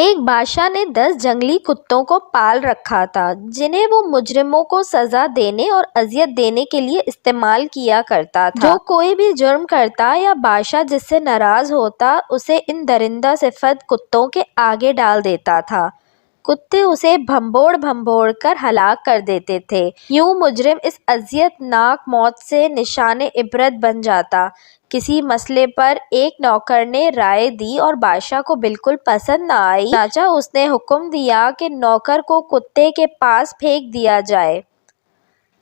ایک بادشاہ نے 10 جنگلی کتوں کو پال رکھا تھا جنہیں وہ مجرموں کو سزا دینے اور اذیت دینے کے لیے استعمال کیا کرتا تھا۔ جو کوئی بھی جرم کرتا یا بادشاہ جس سے ناراض ہوتا اسے ان درندہ صفت کتوں کے آگے ڈال دیتا تھا۔ کتے اسے بھنبوڑ کر ہلاک کر دیتے تھے۔ یوں مجرم اس اذیت ناک موت سے نشان عبرت بن جاتا۔ کسی مسئلے پر ایک نوکر نے رائے دی اور بادشاہ کو بالکل پسند نہ آئی، چنانچہ اس نے حکم دیا کہ نوکر کو کتے کے پاس پھینک دیا جائے۔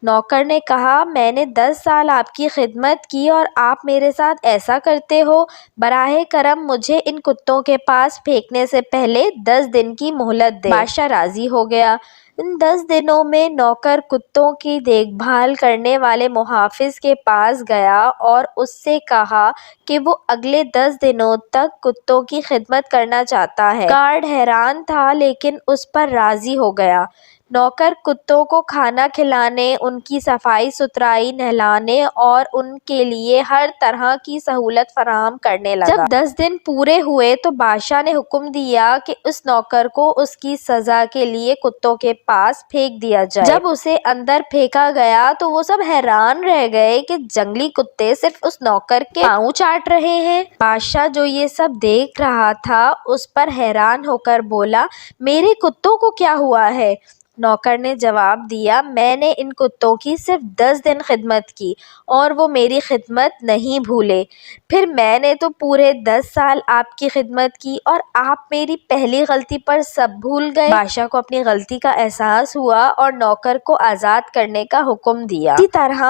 نوکر نے کہا، میں نے 10 سال آپ کی خدمت کی اور آپ میرے ساتھ ایسا کرتے ہو؟ براہ کرم مجھے ان کتوں کے پاس پھینکنے سے پہلے 10 دن کی مہلت دیں۔ بادشاہ راضی ہو گیا۔ ان 10 دنوں میں نوکر کتوں کی دیکھ بھال کرنے والے محافظ کے پاس گیا اور اس سے کہا کہ وہ اگلے 10 دنوں تک کتوں کی خدمت کرنا چاہتا ہے۔ گارڈ حیران تھا لیکن اس پر راضی ہو گیا۔ نوکر کتوں کو کھانا کھلانے، ان کی صفائی ستھرائی، نہلانے اور ان کے لیے ہر طرح کی سہولت فراہم کرنے لگا۔ جب 10 دن پورے ہوئے تو بادشاہ نے حکم دیا کہ اس نوکر کو اس کی سزا کے لیے کتوں کے پاس پھینک دیا جائے۔ جب اسے اندر پھینکا گیا تو وہ سب حیران رہ گئے کہ جنگلی کتے صرف اس نوکر کے پاؤں چاٹ رہے ہیں۔ بادشاہ جو یہ سب دیکھ رہا تھا اس پر حیران ہو کر بولا، میرے کتوں کو کیا ہوا ہے؟ نوکر نے جواب دیا، میں نے ان کتوں کی صرف 10 دن خدمت کی اور وہ میری خدمت نہیں بھولے۔ پھر میں نے تو پورے 10 سال آپ کی خدمت کی اور آپ میری پہلی غلطی پر سب بھول گئے۔ بادشاہ کو اپنی غلطی کا احساس ہوا اور نوکر کو آزاد کرنے کا حکم دیا۔ اسی طرح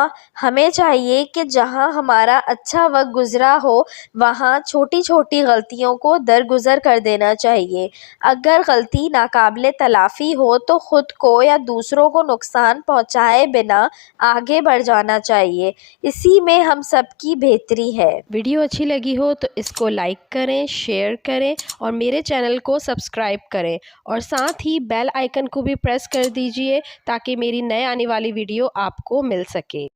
ہمیں چاہیے کہ جہاں ہمارا اچھا وقت گزرا ہو وہاں چھوٹی چھوٹی غلطیوں کو درگزر کر دینا چاہیے۔ اگر غلطی ناقابل تلافی ہو تو خود کو یا دوسروں کو نقصان پہنچائے بنا آگے بڑھ جانا چاہیے۔ اسی میں ہم سب کی بہتری ہے۔ ویڈیو اچھی لگی ہو تو اس کو لائک کریں، شیئر کریں اور میرے چینل کو سبسکرائب کریں اور ساتھ ہی بیل آئیکن کو بھی پریس کر دیجئے تاکہ میری نئے آنے والی ویڈیو آپ کو مل سکے۔